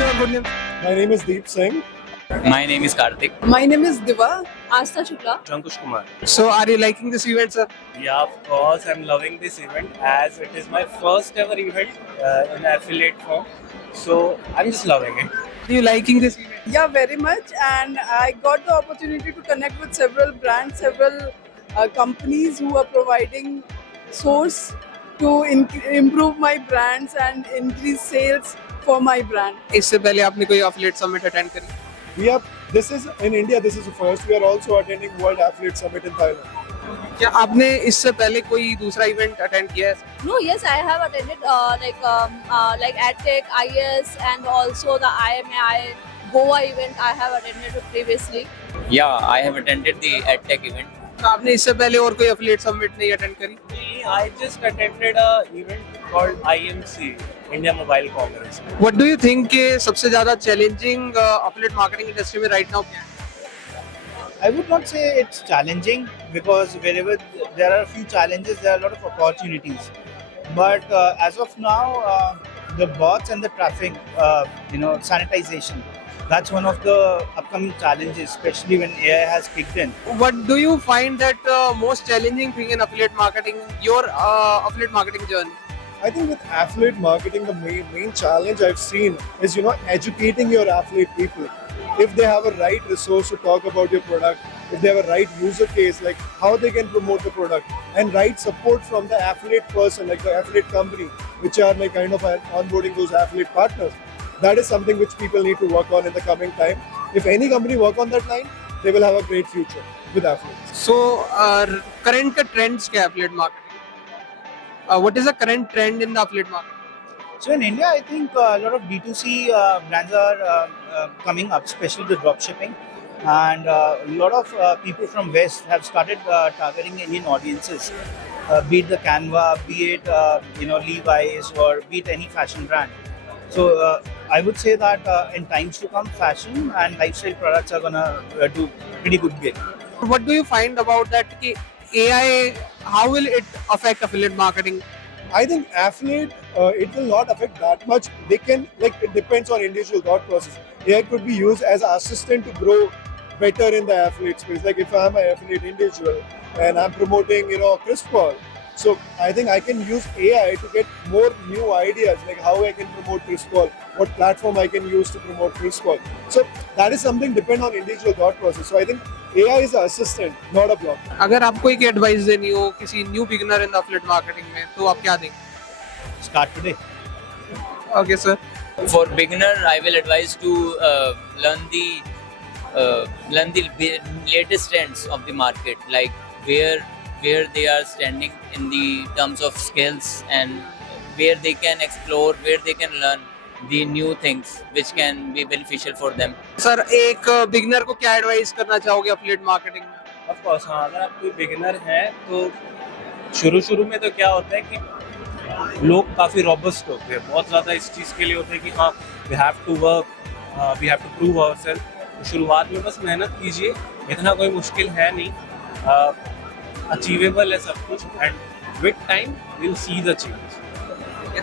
your good name? My name is Deep Singh. My name is Karthik. My name is Diva. Asta Shukla. Ankush Kumar. So, are you liking this event, sir? Yeah, of course, I'm loving this event as it is my first ever event in affiliate form. So I'm just loving it. Are you liking this event? Yeah, very much. And I got the opportunity to connect with several brands, several companies who are providing source to improve my brands and increase sales for my brand. इससे पहले आपने कोई affiliate summit attend करी? This is in India. This is the first. We are also attending World Affiliate Summit in Thailand. क्या आपने इससे पहले कोई दूसरा event attend किया है? No, yes, I have attended like AdTech, IS, and also the IMAI Goa event. I have attended previously. Yeah, I have attended the EdTech event. तो आपने इससे पहले और कोई affiliate summit नहीं attend करी? I just attended a event called IMC, India Mobile Congress. What do you think कि सबसे ज़्यादा challenging affiliate marketing industry में right now क्या है? I would not say it's challenging because wherever there are a few challenges, there are a lot of opportunities. But as of now, the bots and the traffic, sanitization, that's one of the upcoming challenges, especially when AI has kicked in. What do you find that most challenging thing in affiliate marketing, your affiliate marketing journey? I think with affiliate marketing, the main challenge I've seen is educating your affiliate people. If they have a right resource to talk about your product, if they have a right user case, like how they can promote the product, and right support from the affiliate person, like the affiliate company, which are like kind of onboarding those affiliate partners. That is something which people need to work on in the coming time. If any company work on that line, they will have a great future with affiliates. So, current का trends क्या है affiliate marketing? What is the current trend in the affiliate market? So in India, I think a lot of D2C brands are coming up, especially the drop shipping. And a lot of people from West have started targeting Indian audiences, be it the Canva, be it Levi's, or be it any fashion brand. So I would say that in times to come, fashion and lifestyle products are gonna do pretty good gig. What do you find about that? कि AI, how will it affect affiliate marketing? I think affiliate, it will not affect that much. They can, it depends on individual thought process. AI could be used as an assistant to grow better in the affiliate space. Like if I'm an affiliate individual and I'm promoting, Chris Paul. So I think I can use AI to get more new ideas, like how I can promote Chris Paul, what platform I can use to promote Chris Paul. So that is something depend on individual thought process. So I think AI is an assistant, not a blocker. अगर आपको एक advice देनी हो किसी new beginner in the affiliate marketing में, तो आप क्या देंगे? Start today. Okay, sir. For beginner, I will advise to learn the latest trends of the market, like where they are standing in the terms of skills and where they can explore, where they can learn the new things which can be beneficial for them. Sir, एक beginner को क्या advice करना चाहोगे affiliate marketing में? Of course, हाँ, अगर आप कोई beginner हैं तो शुरू में तो क्या होता है कि लोग काफ़ी robust होते हैं, बहुत ज़्यादा इस चीज़ के लिए होते हैं कि हाँ, we have to work, we have to prove ourselves. तो शुरुआत में बस मेहनत कीजिए, इतना कोई मुश्किल है नहीं, achievable है सब कुछ, and with time we'll see the change.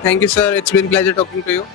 Thank you, sir. It's been pleasure talking to you.